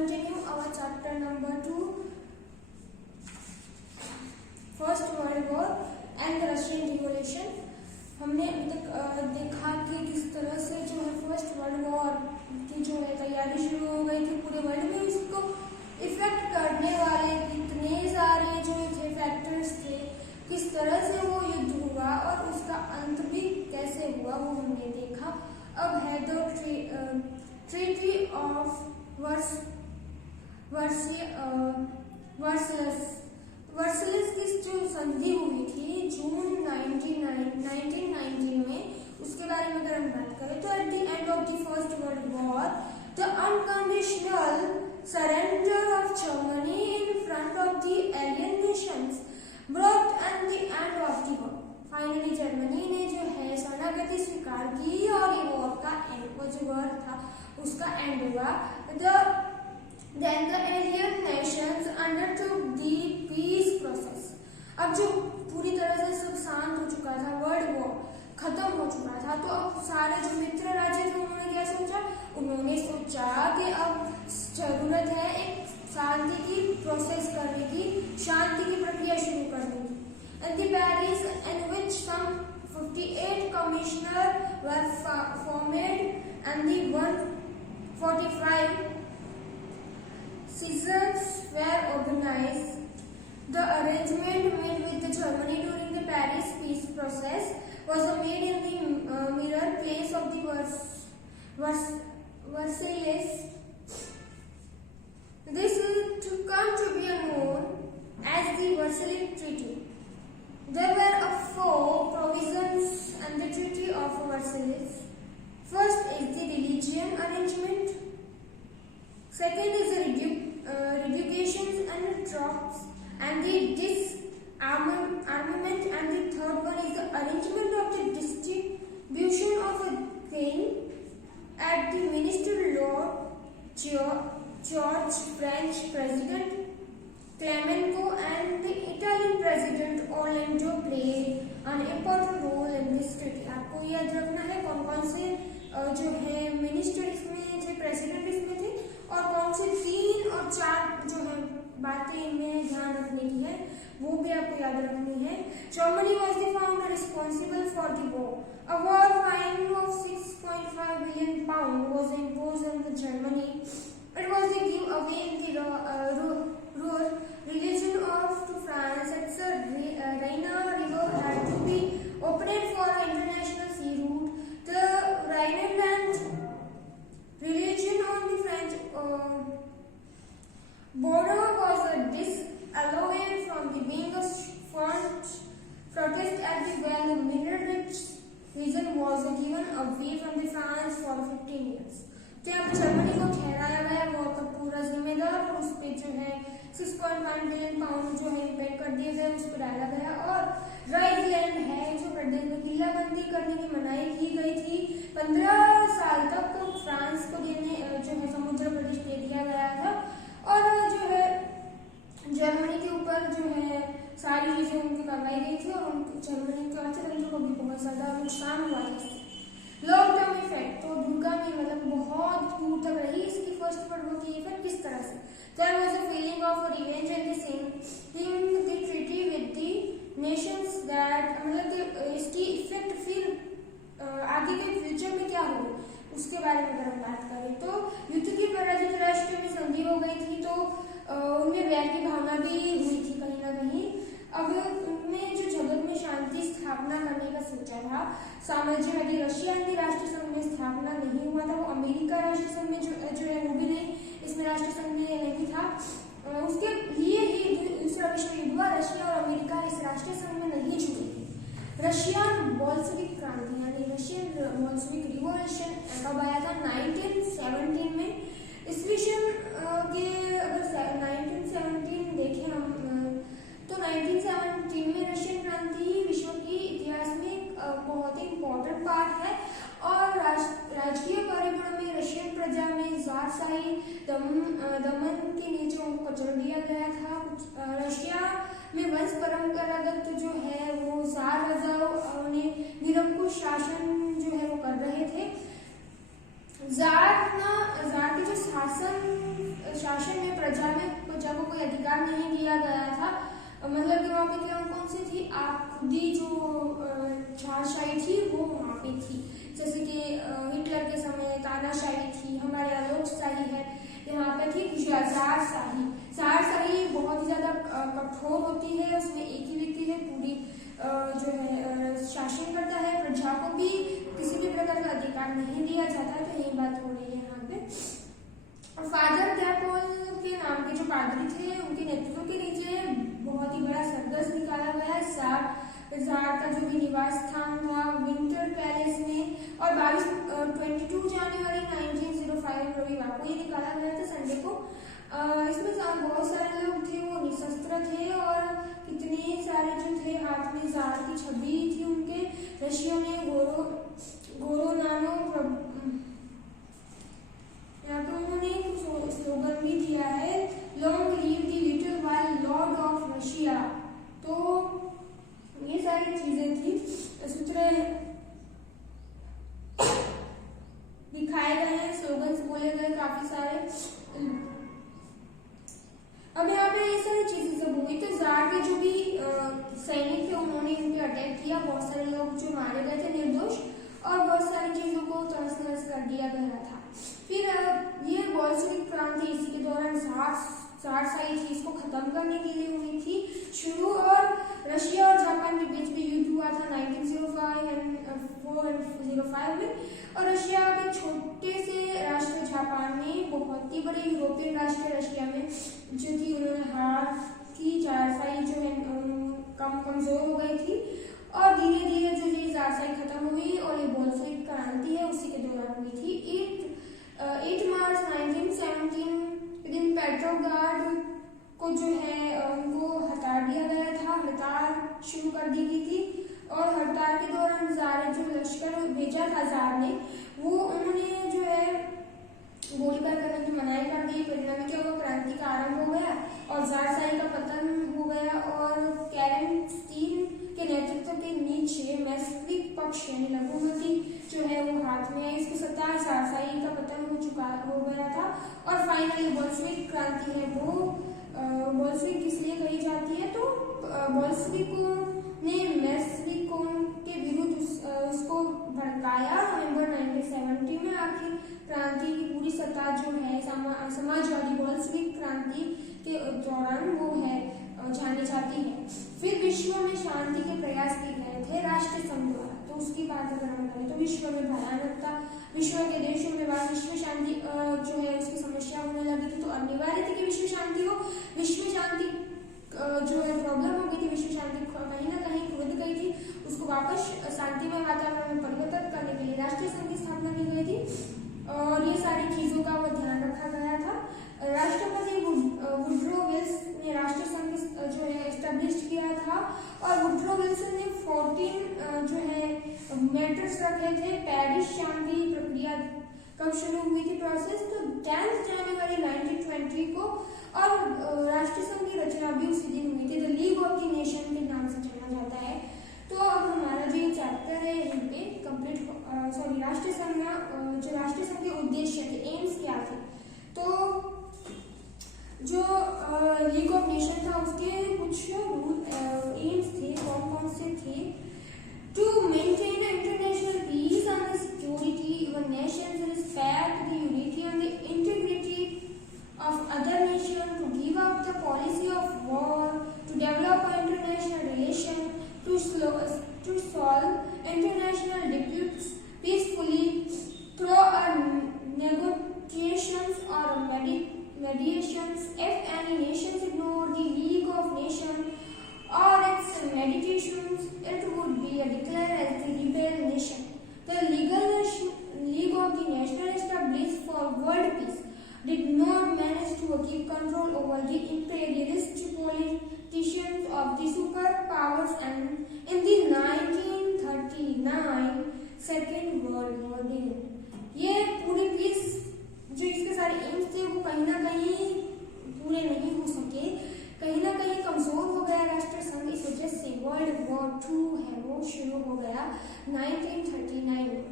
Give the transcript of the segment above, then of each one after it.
continue our chapter number 2, First World War and the Russian Revolution. हमने अभी तक देखा कि किस तरह से जो है फर्स्ट वर्ल्ड वॉर की जो है तैयारी शुरू हो गई थी पूरे वर्ल्ड में। इसको इफेक्ट करने वाले कितने सारे जो थे फैक्टर्स थे, किस तरह से वो युद्ध हुआ और उसका अंत भी कैसे हुआ वो हमने देखा। अब है द ट्रीटी ऑफ वर्सलिस की जो संधि हुई थी जून 1919 में, उसके बारे में अगर हम बात करें तो at the end of the first world war the unconditional surrender of Germany in front of the alien Nations brought at the end of the war. Finally Germany ने जो है शरणागति स्वीकार की और ये वॉर का एंड, वो जो वॉर था उसका एंड हुआ। Then the alien nations undertook the peace process. अब जो पूरी तरह से सब शांत हो चुका था, वर्ल्ड वॉर खत्म हो चुका था, तो अब सारे जो मित्र राज्य थे उन्होंने क्या सोचा? उन्होंने सोचा कि अब जरूरत है एक शांति की प्रोसेस करने की, शांति की प्रक्रिया शुरू करने की। And the Paris in which some 58 commissioners were formed and the 145 seasons were organized. The arrangement made with the Germany during the Paris peace process was made in the mirror place of the Versailles. This is to come to be known as the Versailles Treaty. There were 4 provisions in the Treaty of Versailles. First is the religion arrangement. Second is the revocations and drops and the disarmament, and the third one is the arrangement of the distribution of a gain at the minister Lord George, French President Clemenceau and the Italian President Orlando played an important role in this treaty. आपको याद रखना है कौन कौन से जो है minister इसमें थे, प्रेसिडेंट इसमें थे और कौन से 3 और 4 जो है बातें इनमें ध्यान रखने की है वो भी आपको याद रखनी है। Germany was the founder responsible for the war. A war fine of 6.5 billion pounds was imposed on Germany. It was the give away the religion of to France. Its Rhine River had to be opened for an international sea route. The Rhineland religion on the French border was disallowed from the being a front protest at the well. The middle-rich region was given away from the France for 15 years. तो यहाँ पे Germany को ठहराया गया वो तो पूरा जिम्मेदार और उस पर जो है 6.1 billion pound जो है पे कर दिए गए, उस पर डाला गया। और राइनलैंड है जो प्रदेश में किलाबंदी करने की मनाही की गई थी। 15 साल तक तो फ्रांस को देने जो है समुद्र प्रदेश दे दिया गया था और जो है जर्मनी के ऊपर जो है सारी चीजें उनकी करवाई गई थी और जर्मनी के अर्थतंत्र को भी बहुत ज्यादा नुकसान हुआ था। लॉन्ग टर्म इफेक्ट तो दूरगामी मतलब बहुत दूर तक रही इसकी फर्स्ट वर्ल्ड वॉर की इफेक्ट किस तरह से। There was a feeling of revenge and the same the treaty with the nations that मतलब इसकी इफेक्ट फिर आगे के फ्यूचर में क्या होगी उसके बारे में अगर हम बात करें तो युद्ध की पराजित राष्ट्र में संधि हो गई थी तो उनमें वैर की भावना भी हुई थी कहीं ना कहीं। अब उनमें जो जगत में शांति स्थापना करने का सोचा था साम्राज्यवादी रशिया ने राष्ट्र संघ में स्थापना नहीं हुआ था, वो अमेरिका राष्ट्र संघ में जो है वो भी नहीं इसमें राष्ट्र संघ में नहीं था। उसके लिए ही दूसरा विश्व युद्ध हुआ, रशिया और अमेरिका इस राष्ट्रीय संघ में नहीं जुड़े थे। रशियन बोल्शेविक क्रांति यानी रशियन बोल्शेविक रिवॉल्यूशन कब आया था? 1917 में। ईस्वीसन के अगर 1917 देखें हम तो 1917 में रशियन क्रांति विश्व की इतिहास में एक बहुत ही इम्पोर्टेंट पार्ट है और राजकीय परिबड़ में रशियन प्रजा में ज़ारशाही दमन के नीचे उनको कचड़ दिया गया था। रशिया में वंश परंपरागत जो है वो ज़ार राजाओं ने निरंकुश शासन जो है वो कर रहे थे। जार के जो शासन शासन में प्रजा को कोई अधिकार नहीं दिया गया था। मतलब कि वहाँ पे क्या कौन सी थी, आप खुद ही जो छाशाही थी वो वहाँ पे थी। जैसे कि हिटलर के समय तानाशाही थी, हमारे यहाँ लोकशाही है, यहाँ पे थी जारशाही। जारशाही बहुत ही ज्यादा कठोर होती है, उसमें एक ही व्यक्ति है पूरी जो है शासन करता है, प्रजा को भी किसी भी प्रकार का अधिकार नहीं दिया जाता है। तो यही बात हो रही है यहाँ पे। फादर कैपोल के नाम के जो पादरी थे उनके नेतृत्व के नीचे बहुत ही बड़ा सर्कस निकाला गया है। जार का जो भी निवास स्थान था विंटर पैलेस में, और 22 जनवरी 1905 रविवार को ये निकाला गया था, संडे को। इसमें बहुत सारे लोग थे, वो निशस्त्र थे और कितने सारे जो थे हाथ में जार की छवि थी उनके। रशियों ने गोरो नानो यहाँ पे उन्होंने स्लोगन भी दिया है, long leave the little while Lord of Russia. तो ये सारी चीजें थी, सूत्र दिखाए गए हैं, स्लोगन्स बोले गए काफी सारे। अब यहाँ पे ये सारी चीजें सब हुई तो जार के जो भी सैनिक थे उन्होंने इन पे अटैक किया, बहुत सारे लोग जो मारे गए थे निर्दोष, और बहुत सारी चीजों को तहस नहस कर दिया गया था। फिर ये बोल्शेविक क्रांति इसी के दौरान जारशाही थी, इसको खत्म करने के लिए हुई थी शुरू। और रशिया और जापान के बीच में युद्ध हुआ था 1905 में, और रशिया के छोटे से राष्ट्र जापान ने बहुत ही बड़े यूरोपियन राष्ट्र रशिया में जो थी उन्होंने हार की, जारशाही जो है कमजोर हो गई थी, और धीरे धीरे जो ये जारशाही खत्म हुई और ये बोल्शेविक क्रांति है उसी के दौरान हुई थी। 8 मार्च 1917 दिन पेट्रोग्राड को जो है उनको हटा दिया गया था, हड़ताल शुरू कर दी गई थी, और हड़ताल के दौरान जार जो लश्कर भेजा था जार ने, वो उन्होंने जो है गोलीबार करने की मनाही कर दी। परिणाम क्या हुआ, क्रांति का आरंभ हो गया और जारशाही का पतन हो गया, और कैरेंस्टीन के नेतृत्व के नीचे मैस्विक पक्ष यानी लघुमती जो है वो हाथ में आई, इसकी सत्ता जारशाही का पतन हो गया था। और फाइनली बोल्शेविक क्रांति है वो बोल्शेविक इसलिए कही जाती है, तो बोल्शेविकों ने मेस्विकों के विरुद्ध उसको भड़काया। नवंबर 1970 में आखिर क्रांति की पूरी सत्ता जो है समाजवादी बोल्शेविक क्रांति के दौरान वो है जानी जाती है। फिर विश्व में शांति के प्रयास किए गए थे राष्ट्र संघ द्वारा, तो उसकी बात अगर हम करें तो विश्व में भयानकता, विश्व के देशों में विश्व शांति जो है उसकी समस्या होने लगी थी, तो अनिवार्य थी कि विश्व शांति हो। विश्व शांति जो है प्रॉब्लम हो गई थी, विश्व शांति कहीं ना कहीं खुद गई थी, उसको वापस शांतिमय वातावरण में परिवर्तित करने के लिए राष्ट्रीय संघ की स्थापना की गई थी, और ये सारी चीजों का वो ध्यान रखा गया था। राष्ट्रपति वुड्रो विल्सन ने राष्ट्रीय संघ जो है एस्टेब्लिश किया था, और वुड्रो विल्सन ने 14 जो है मैटर्स रखे थे। पेरिस शांति प्रक्रिया कब शुरू हुई थी प्रोसेस, तो 10 जनवरी 1920 को, और राष्ट्रीय संघ की रचना भी उसी दिन हुई थी। The league of the nation के नाम से जाना जाता है। तो अब हमारा जो ये चैप्टर है यहीं पे कंप्लीट राष्ट्रीय संघ जो राष्ट्रीय संघ के उद्देश्य थे, एम्स क्या थे, तो जो लीग ऑफ नेशन था उसके कुछ एम्स थे, कौन कौन से थे, to maintain international peace and security, even nations respect the unity and the integrity of other nations, to give up the policy of war, to develop an international relation, to solve international disputes peacefully through negotiations or mediations. If any nations ignore the League of Nations or its meditations, it would be declared as the rebel nation. The League of the Nations established for world peace did not manage to keep control over the imperialist politicians of the superpowers, and in the 1939 Second World War began. ये पूरी piece जो इसके सारे AIIMS थे वो कहीं ना कहीं पूरे नहीं हो सके, कहीं ना कहीं कमजोर हो गया राष्ट्र संघ, इस वजह से वर्ल्ड वॉर 2 है वो शुरू हो गया 1939 में।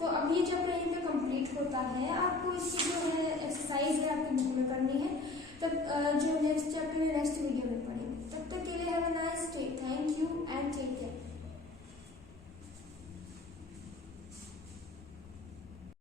तो अब ये चैप्टर यहीं पे कंप्लीट होता है। आपको इसकी जो है एक्सरसाइज है आपकी बुक में करनी है। जो नेक्स्ट चैप्टर में नेक्स्ट वीडियो में पढ़ेंगे। तब तक के लिए have a nice day, thank you and take care.